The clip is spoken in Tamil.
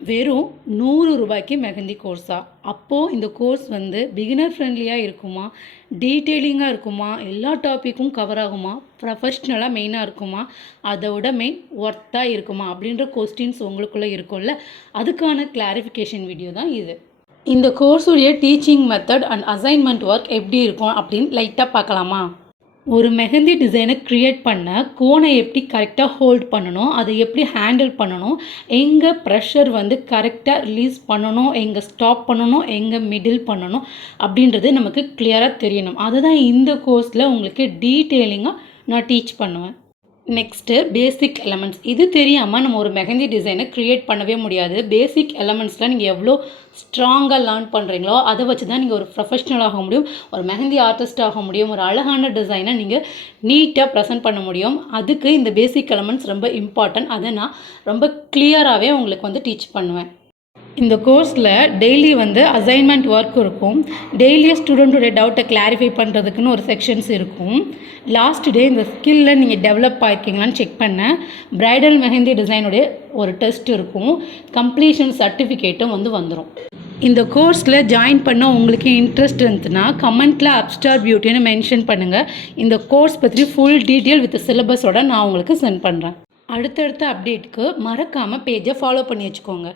வெறும் 100 ரூபாய்க்கு மெஹந்தி கோர்ஸா? அப்போது இந்த கோர்ஸ் வந்து பிகினர் ஃப்ரெண்ட்லியாக இருக்குமா, டீட்டெயிலிங்காக இருக்குமா, எல்லா டாப்பிக்கும் கவர் ஆகுமா, ப்ரொஃபஷ்னலாக மெயினாக இருக்குமா, அதோட மெயின் ஒர்த்தாக இருக்குமா அப்படின்ற கொஸ்டின்ஸ் உங்களுக்குள்ளே இருக்கும்ல, அதுக்கான கிளாரிஃபிகேஷன் வீடியோ தான் இது. இந்த கோர்ஸுடைய teaching method and assignment work எப்படி இருக்கும் அப்படின்னு லைட்டாக பார்க்கலாமா? ஒரு மெஹந்தி டிசைனை க்ரியேட் பண்ண கோனை எப்படி கரெக்டாக ஹோல்ட் பண்ணணும், அதை எப்படி ஹேண்டில் பண்ணணும், எங்கே ப்ரெஷர் வந்து கரெக்டாக ரிலீஸ் பண்ணணும், எங்கே ஸ்டாப் பண்ணணும், எங்கே மிடில் பண்ணணும் அப்படின்றது நமக்கு கிளியராக தெரியணும். அதுதான் இந்த கோர்ஸில் உங்களுக்கு டீட்டெயிலிங்காக நான் டீச் பண்ணுவேன். நெக்ஸ்ட்டு பேசிக் எலமெண்ட்ஸ். இது தெரியாமல் நம்ம ஒரு மெஹந்தி டிசைனை க்ரியேட் பண்ணவே முடியாது. பேசிக் எலமெண்ட்ஸில் நீங்கள் எவ்வளோ ஸ்ட்ராங்காக லேர்ன் பண்ணுறீங்களோ அதை வச்சு தான் நீங்கள் ஒரு ப்ரொஃபஷ்னல் ஆக முடியும், ஒரு மெஹந்தி ஆர்டிஸ்ட் ஆக முடியும், ஒரு அழகான டிசைனை நீங்கள் நீட்டாக ப்ரெசென்ட் பண்ண முடியும். அதுக்கு இந்த பேசிக் எலமெண்ட்ஸ் ரொம்ப இம்பார்ட்டன்ட். அதை நான் ரொம்ப கிளியராகவே உங்களுக்கு வந்து டீச் பண்ணுவேன். இந்த கோர்ஸில் டெய்லி வந்து அசைன்மெண்ட் ஒர்க் இருக்கும். டெய்லி ஸ்டூடெண்ட்டோடைய டவுட்டை கிளாரிஃபை பண்ணுறதுக்குன்னு ஒரு செக்ஷன்ஸ் இருக்கும். லாஸ்ட் டே இந்த ஸ்கில்லை நீங்கள் டெவலப் ஆகிருக்கீங்களான்னு செக் பண்ண ப்ரைடல் மெஹந்தி டிசைனுடைய ஒரு டெஸ்ட் இருக்கும். கம்ப்ளீஷன் சர்டிஃபிகேட்டும் வந்து வந்துடும். இந்த கோர்ஸில் ஜாயின் பண்ண உங்களுக்கு இன்ட்ரெஸ்ட் இருந்துச்சுன்னா கமெண்ட்டில் அப்ஸ்டார் பியூட்டின்னு மென்ஷன் பண்ணுங்கள். இந்த கோர்ஸ் பற்றி ஃபுல் டீட்டெயில் வித் சிலபஸோட நான் உங்களுக்கு சென்ட் பண்ணுறேன். அடுத்தடுத்த அப்டேட்டுக்கு மறக்காமல் பேஜை ஃபாலோ பண்ணி வச்சுக்கோங்க.